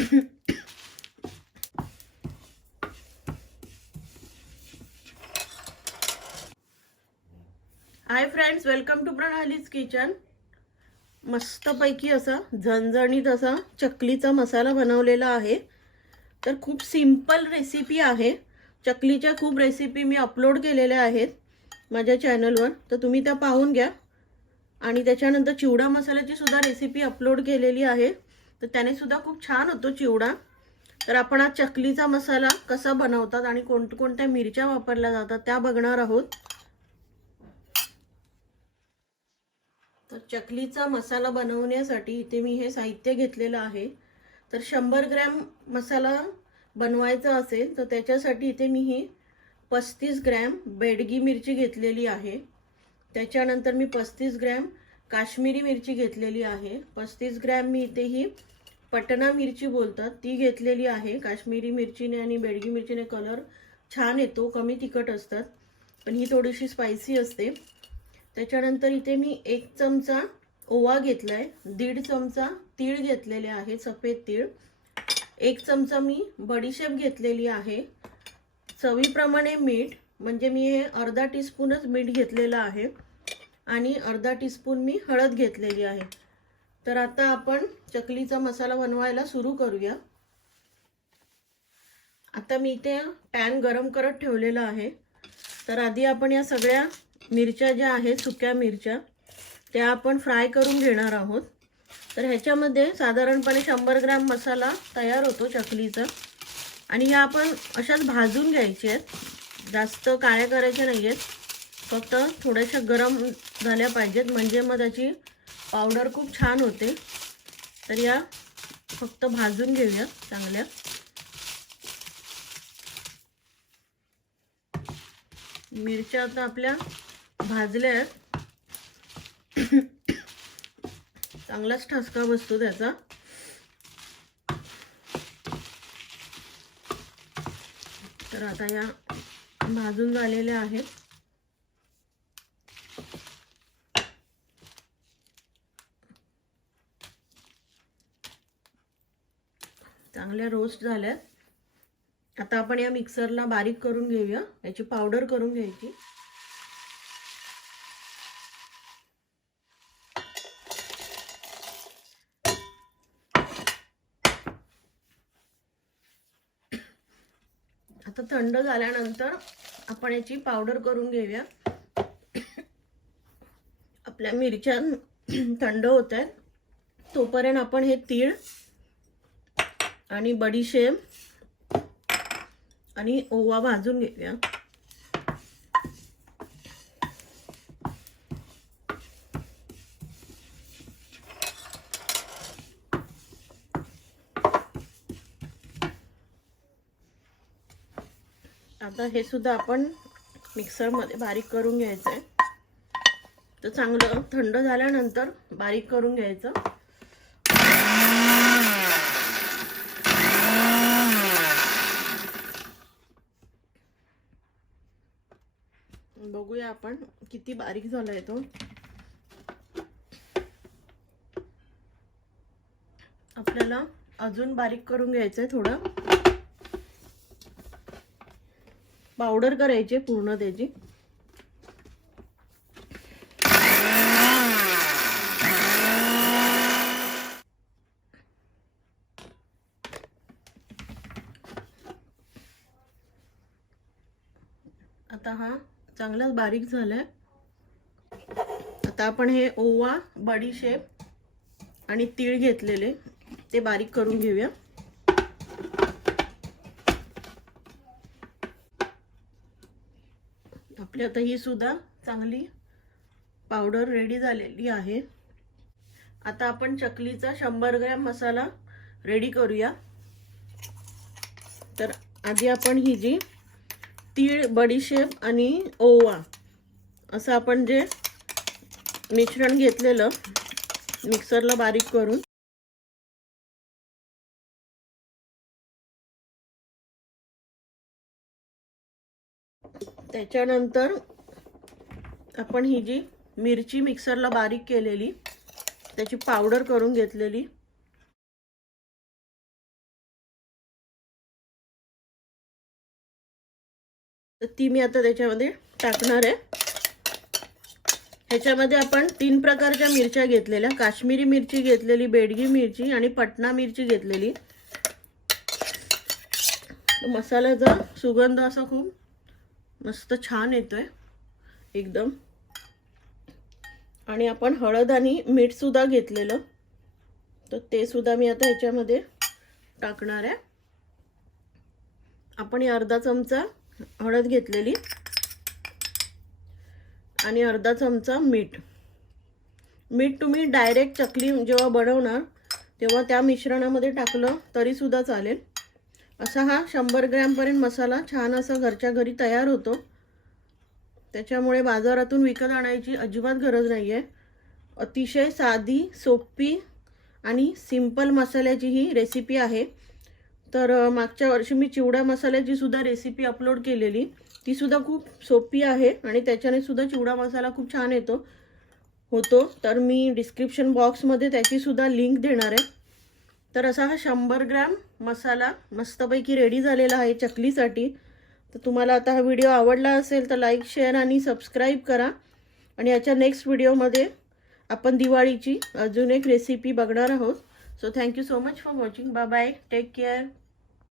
Hi friends welcome to Pranali's kitchen मस्तपैकी असा झणझणीत असा चकलीचा मसाला बनवलेला आहे. तर खूप सिंपल रेसिपी आहे. चकलीच्या खूप रेसिपी मी अपलोड केलेल्या आहेत माझ्या चॅनलवर तर तुम्ही त्या पाहून घ्या. आणि त्याच्यानंतर चिवडा मसाल्याची सुद्धा रेसिपी अपलोड केलेली आहे. तर त्याने सुद्धा खूप छान होतो चिवडा. तर आपण आज चकलीचा मसाला कसा बनवतात आणि कोणकोणत्या मिरच्या वापरल्या जातात त्या बघणार आहोत. तर चकलीचा मसाला बनवण्यासाठी इथे मी हे साहित्य घेतलेलं आहे. तर शंभर ग्रॅम मसाला बनवायचा असेल तर त्याच्यासाठी इथे मी ही पस्तीस ग्रॅम बेडगी मिरची घेतलेली आहे. त्याच्यानंतर मी पस्तीस ग्रॅम काश्मीरी मिरची घेतलेली आहे. पस्तीस ग्रॅम मी इथे ही पटना मिरची बोलतात. ती घेतलेली आहे. काश्मीरी मिरचीने आणि बेडगी मिरचीने कलर छान येतो कमी तिखट असतात. पण ही थोडीशी स्पायसी असते. त्याच्यानंतर इथे मी एक चमचा ओवा घेतला आहे दीड चमचा तीळ घेतलेले आहे. सफेद तीळ. एक चमचा मी बडीशेप घेतलेली आहे. चवीप्रमाणे मीठ म्हणजे मी हे अर्धा टीस्पूनच मीठ घेतलेलं आहे. आणि अर्धा टीस्पून मी हळद घेतलेली आहे. तर आता आपण चकलीचा मसाला बनवायला सुरू करूया. आता मी इथे पॅन गरम करत ठेवलेला आहे. तर आधी आपण या सगळ्या मिरच्या ज्या आहेत सुक्या मिरच्या त्या आपण फ्राय करून घेणार आहोत. तर ह्याच्यामध्ये साधारणपणे शंभर ग्रॅम मसाला तयार होतो चकलीचा. आणि ह्या आपण अशाच भाजून घ्यायच्या आहेत. जास्त काळ्या करायच्या नाही आहेत फक्त थोड्याशा गरम झाल्या पाहिजेत. म्हणजे मग त्याची पावडर खूप छान होते. तर या फक्त भाजून घेऊया चांगल्या. मिरच्या आता आपल्या भाजल्या आहेत. चांगलाच ठसका बसतो त्याचा. तर आता या भाजून झालेल्या आहेत. चांगल्या रोस्ट झाल्यात. आता आपण या मिक्सरला बारीक करून घेऊया. याची पावडर करून घ्यायची. आता थंड झाल्यानंतर आपण याची पावडर करून घेऊया. आपल्या मिरच्या थंड होत आहेत. तोपर्यंत आपण हे तीळ आणि बडीशेप आणि ओवा भाजून घेऊया. आता हे सुद्धा आपण मिक्सरमध्ये बारीक करून घ्यायचं आहे तर चांगलं थंड झाल्यानंतर बारीक करून घ्यायचं. आपण किती बारीक झालाय तो. आपल्याला अजून बारीक करून घ्यायचं आहे थोडं. पावडर करायची पूर्ण त्याची. आता हा चांगलाच बारीक झालाय. आता आपण हे ओवा बडीशेप आणि तीळ घेतलेले ते बारीक करून घेऊया. आपली आता ही सुद्धा चांगली पावडर रेडी झालेली आहे. आता आपण चकलीचा शंभर ग्रॅम मसाला रेडी करूया. तर आधी आपण ही जी तीळ बडीशेप आणि ओवा. असं आपण जे मिश्रण घेतलेलं मिक्सरला बारीक करून. त्याच्यानंतर आपण ही जी मिरची मिक्सरला बारीक केलेली त्याची पावडर करून घेतलेली तर ती मी आता त्याच्यामध्ये टाकणार आहे. ह्याच्यामध्ये आपण तीन प्रकारच्या मिरच्या घेतलेल्या. काश्मीरी मिरची घेतलेली बेडगी मिरची आणि पटना मिरची घेतलेली. मसाल्याचा सुगंध असा खूप मस्त छान येतोय. एकदम. आणि आपण हळद आणि मीठ सुद्धा घेतलेलं. तर ते सुद्धा मी आता ह्याच्यामध्ये टाकणार आहे. आपण अर्धा चमचा हळद घेतलेली. आणि अर्धा चमचा मीठ. मीठ तुम्ही डायरेक्ट चकली जेव्हा बनवणार तेव्हा त्या मिश्रणामध्ये टाकलं तरीसुद्धा चालेल. असा हा शंभर ग्रॅमपर्यंत मसाला छान असा घरच्या घरी तयार होतो. त्याच्यामुळे बाजारातून विकत आणायची अजिबात गरज नाही आहे अतिशय साधी सोपी आणि सिंपल मसाल्याची ही रेसिपी आहे. तर मागच्या वर्षी मी चिवडा मसाल्याची सुद्धा रेसिपी अपलोड केलेली ती सुद्धा खूप सोपी आहे आणि त्याच्याने सुद्धा चिवडा मसाला खूप छान येतो होतो. तर मी डिस्क्रिप्शन बॉक्समध्ये त्याची सुद्धा लिंक देणार आहे. तर असा हा शंभर ग्रॅम मसाला मस्तपैकी रेडी झालेला आहे चकलीसाठी. तर तुम्हाला आता हा व्हिडिओ आवडला असेल तर लाईक शेअर आणि सबस्क्राईब करा. आणि याच्या नेक्स्ट व्हिडिओमध्ये आपण दिवाळीची अजून एक रेसिपी बघणार आहोत. So thank you so much for watching bye bye take care